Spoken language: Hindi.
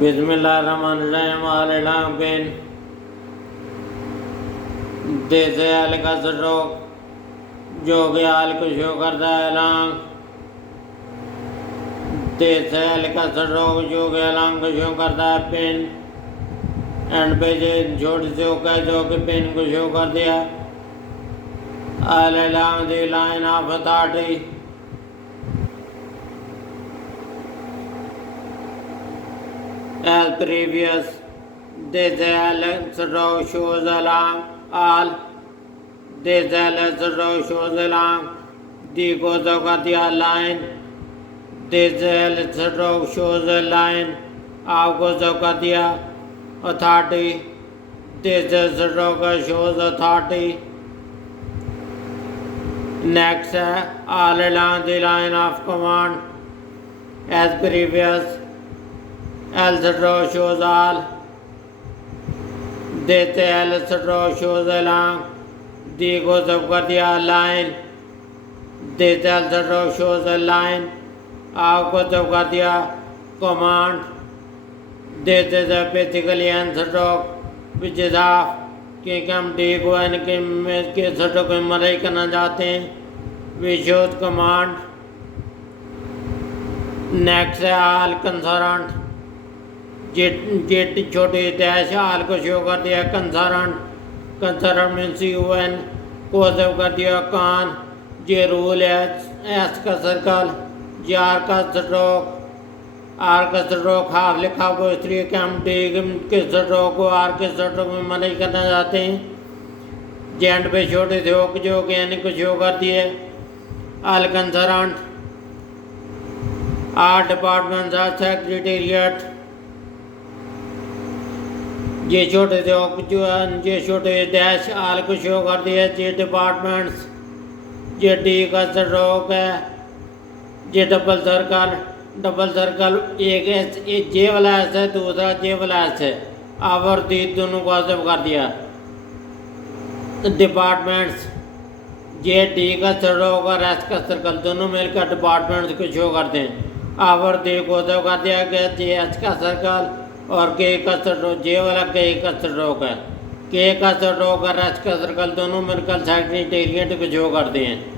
बिस्मिल्लाहिर्रहमानिर्रहीम आल पेन देसे आल का सरोक जो कि आल को शो करता है लांग देसे आल का सरोक जो कि लांग को शो करता है पेन एंड पे छोटी से होगा जो कि पेन को शो कर दिया all along the line of authority as previous. This row shows along all. This row shows along the Gozogatiya line. This row shows a line of Gozogatiya authority. This row shows authority. Next, all along the line of command as previous. Else row shows all. This else row shows along the Gozogatiya line. This else row shows a line of Gozogatiya command. This is a basically answer row which is off क्योंकि हम डी को एन के सटो को मरई करना चाहते हैं वी शोज कमांड नेक्स्ट है ऑल कंसर्न जेट छोटे डैश आल को शो कर दिया कंसर्न मीन्स UN को सेव कर दिया कान जे रूल है एस का सर्कल जे आर का स्ट्रोक हाफ लिखा हुआ इसलिए कि हम डी के स्ट्रोक को आर के स्ट्रोक में मैनेज करना चाहते हैं जेंड पे छोटे से होक जो कि एन को शो कर दिए आल कंसर्न आर डिपार्टमेंट सेक्रेटेरिएट ये छोटे ये छोटे डैश आल को शो कर दिया ये डिपार्टमेंट्स ये डी का स्ट्रोक है ये डबल सर्कल एक जे वाला एस है दूसरा जे वाला एस है और दी दोनों को सेव कर दिया डिपार्टमेंट्स ये डी का स्ट्रोक और एस का सर्कल दोनों मिलकर डिपार्टमेंट्स को शो करते हैं और दी को सेव कर दिया गया जे एच का सर्कल और के का स्ट्रोक जे वाला के का स्ट्रोक है के का स्ट्रोक और एच का सर्कल दोनों मिलकर सेक्रेटेरिएट को शो करते हैं